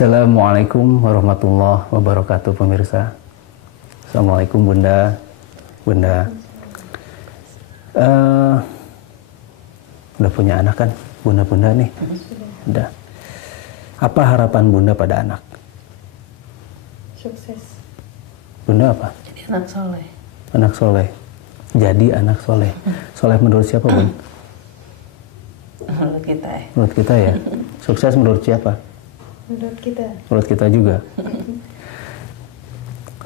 Assalamualaikum warahmatullahi wabarakatuh pemirsa. Assalamualaikum Bunda. Udah punya anak kan? Bunda nih. Udah. Apa harapan Bunda pada anak? Sukses. Bunda apa? Jadi anak soleh. Anak soleh. Jadi anak soleh. Soleh menurut siapa, Bun? Menurut kita ya. Menurut kita ya. Sukses menurut siapa? Menurut kita. Menurut kita juga.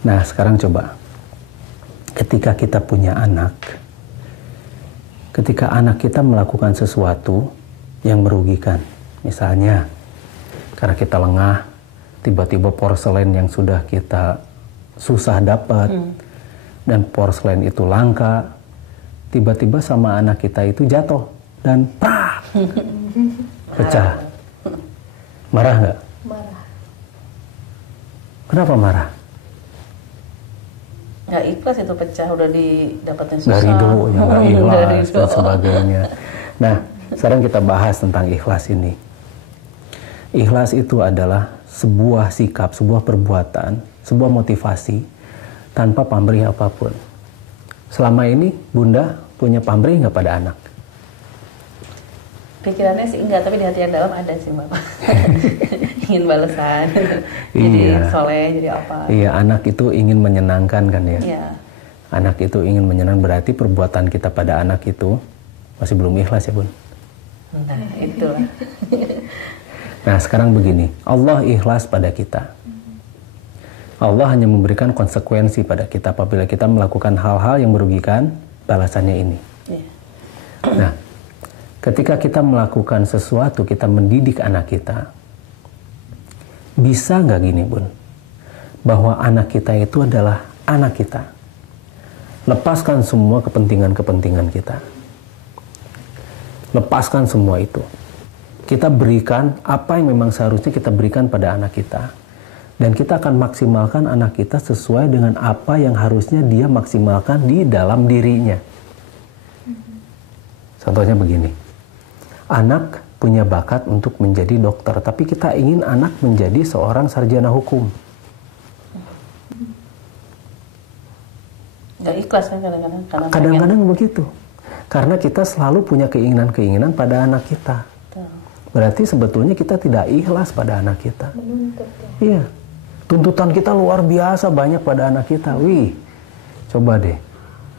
Nah, sekarang coba. Ketika kita punya anak, ketika anak kita melakukan sesuatu yang merugikan, misalnya karena kita lengah, tiba-tiba porselen yang sudah kita susah dapat, dan porselen itu langka, tiba-tiba sama anak kita itu jatuh dan pecah. Marah nggak? Marah. Kenapa marah? Nggak ikhlas itu pecah, udah didapatnya susah. Dari dulu yang nggak ikhlas dan dulu. sebagainya. Nah, sekarang kita bahas tentang ikhlas ini. Ikhlas itu adalah sebuah sikap, sebuah perbuatan, sebuah motivasi tanpa pamrih apapun. Selama ini Bunda punya pamrih nggak pada anak? Pikirannya sih enggak, tapi di hati yang dalam ada sih Bapak. Ingin balasan. Jadi Iya. soleh, jadi apa. Iya, anak itu ingin menyenangkan kan ya? Iya. Anak itu ingin menyenangkan, berarti perbuatan kita pada anak itu masih belum ikhlas ya Bun? Nah, itulah. Nah, sekarang begini, Allah ikhlas pada kita. Allah hanya memberikan konsekuensi pada kita apabila kita melakukan hal-hal yang merugikan, balasannya ini. Iya. Nah, ketika kita melakukan sesuatu, kita mendidik anak kita, bisa nggak gini Bun? Bahwa anak kita itu adalah anak kita. Lepaskan semua kepentingan-kepentingan kita. Lepaskan semua itu. Kita berikan apa yang memang seharusnya kita berikan pada anak kita. Dan kita akan maksimalkan anak kita sesuai dengan apa yang harusnya dia maksimalkan di dalam dirinya. Contohnya begini. Anak punya bakat untuk menjadi dokter, tapi kita ingin anak menjadi seorang sarjana hukum. Nggak ikhlas kan kadang-kadang. Kadang-kadang begitu. Karena kita selalu punya keinginan-keinginan pada anak kita. Berarti sebetulnya kita tidak ikhlas pada anak kita. Menuntut ya. Iya. Tuntutan kita luar biasa banyak pada anak kita. Wih, coba deh.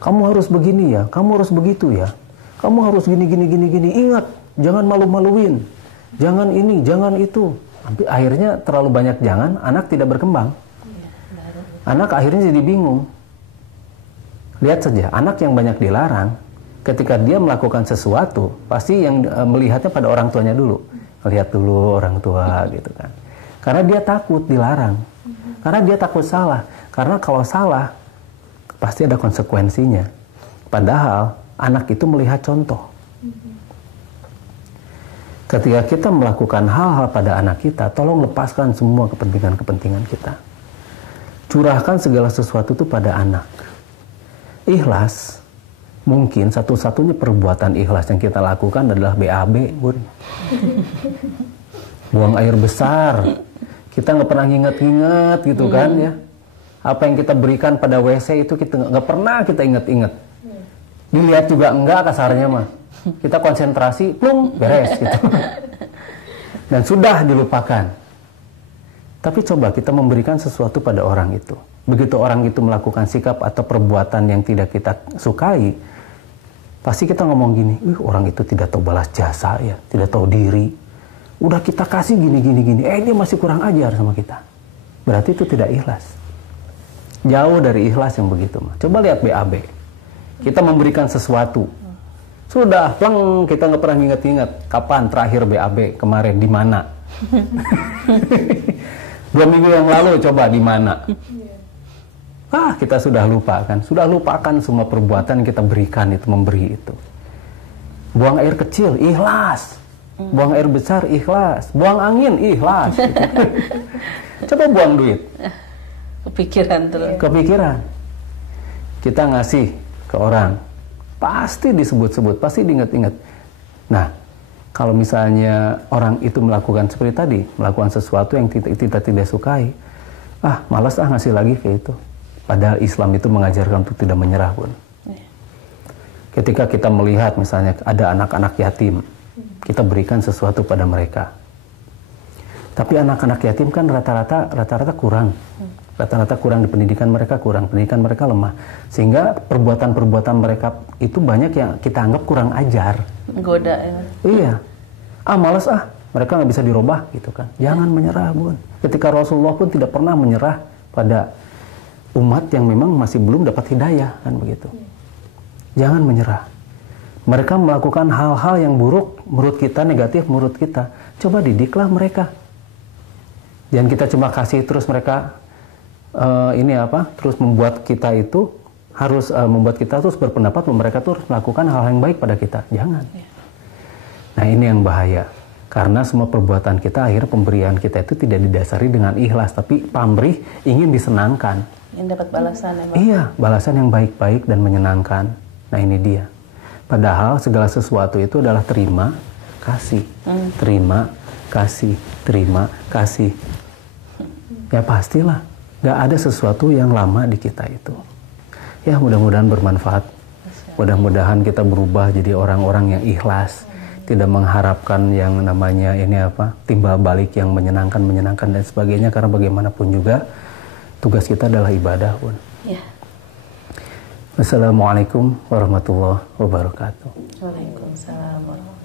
Kamu harus begini ya, kamu harus begitu ya. Kamu harus gini. Ingat, jangan malu-maluin. Jangan ini, jangan itu. Akhirnya terlalu banyak jangan, anak tidak berkembang. Anak akhirnya jadi bingung. Lihat saja, anak yang banyak dilarang, ketika dia melakukan sesuatu, pasti yang melihatnya pada orang tuanya dulu. Lihat dulu orang tua gitu kan. Karena dia takut dilarang. Karena dia takut salah. Karena kalau salah, pasti ada konsekuensinya. Padahal, anak itu melihat contoh. Ketika kita melakukan hal-hal pada anak kita, tolong lepaskan semua kepentingan-kepentingan kita. Curahkan segala sesuatu itu pada anak. Ikhlas, mungkin satu-satunya perbuatan ikhlas yang kita lakukan adalah BAB, Bun. Buang air besar. Kita nggak pernah nginget-nginget gitu kan ya. Apa yang kita berikan pada WC itu kita nggak pernah kita inget-inget. Dilihat juga enggak kasarnya mah. Kita konsentrasi, plung, beres gitu. Dan sudah dilupakan. Tapi coba kita memberikan sesuatu pada orang itu. Begitu orang itu melakukan sikap atau perbuatan yang tidak kita sukai, pasti kita ngomong gini, orang itu tidak tahu balas jasa ya, tidak tahu diri. Udah kita kasih gini, dia masih kurang ajar sama kita. Berarti itu tidak ikhlas. Jauh dari ikhlas yang begitu mah. Coba lihat BAB. Kita memberikan sesuatu. Sudah, pleng, kita nggak pernah inget-inget. Kapan terakhir BAB? Kemarin, di mana? 2 minggu yang lalu, coba di mana? Kita sudah lupa kan. Sudah lupakan semua perbuatan yang kita berikan itu, memberi itu. Buang air kecil, ikhlas. Buang air besar, ikhlas. Buang angin, ikhlas. Gitu. Coba buang duit. Kepikiran terus. Kepikiran. Kita ngasih ke orang. Pasti disebut-sebut, pasti diingat-ingat. Nah, Kalau misalnya orang itu melakukan seperti tadi, melakukan sesuatu yang kita tidak sukai, malas ngasih lagi kayak itu. Padahal Islam itu mengajarkan untuk tidak menyerah, Bun. Ketika kita melihat misalnya ada anak-anak yatim, kita berikan sesuatu pada mereka. Tapi anak-anak yatim kan rata-rata kurang. Rata-rata kurang di pendidikan mereka lemah. Sehingga perbuatan-perbuatan mereka itu banyak yang kita anggap kurang ajar. Goda ya. Iya. Malas mereka nggak bisa dirubah gitu kan. Jangan menyerah, Bun. Ketika Rasulullah pun tidak pernah menyerah pada umat yang memang masih belum dapat hidayah kan begitu. Jangan menyerah. Mereka melakukan hal-hal yang buruk menurut kita, negatif menurut kita. Coba didiklah mereka. Jangan kita cuma kasih terus mereka terus membuat kita itu harus membuat kita terus berpendapat bahwa mereka tuh harus melakukan hal yang baik pada kita. Jangan. Nah, ini yang bahaya. Karena semua perbuatan kita, akhirnya pemberian kita itu tidak didasari dengan ikhlas, tapi pamrih, ingin disenangkan. Ingin dapat balasan ya, Bang? Iya, balasan yang baik-baik dan menyenangkan. Nah, ini dia. Padahal segala sesuatu itu adalah terima, kasih. Terima, kasih. Terima, kasih. Ya pastilah, gak ada sesuatu yang lama di kita itu. Ya mudah-mudahan bermanfaat. Mudah-mudahan kita berubah jadi orang-orang yang ikhlas. Tidak mengharapkan yang namanya timbal balik yang menyenangkan dan sebagainya. Karena bagaimanapun juga tugas kita adalah ibadah, Bun. Ya. Wassalamualaikum warahmatullahi wabarakatuh. Waalaikumsalam warahmatullahi wabarakatuh.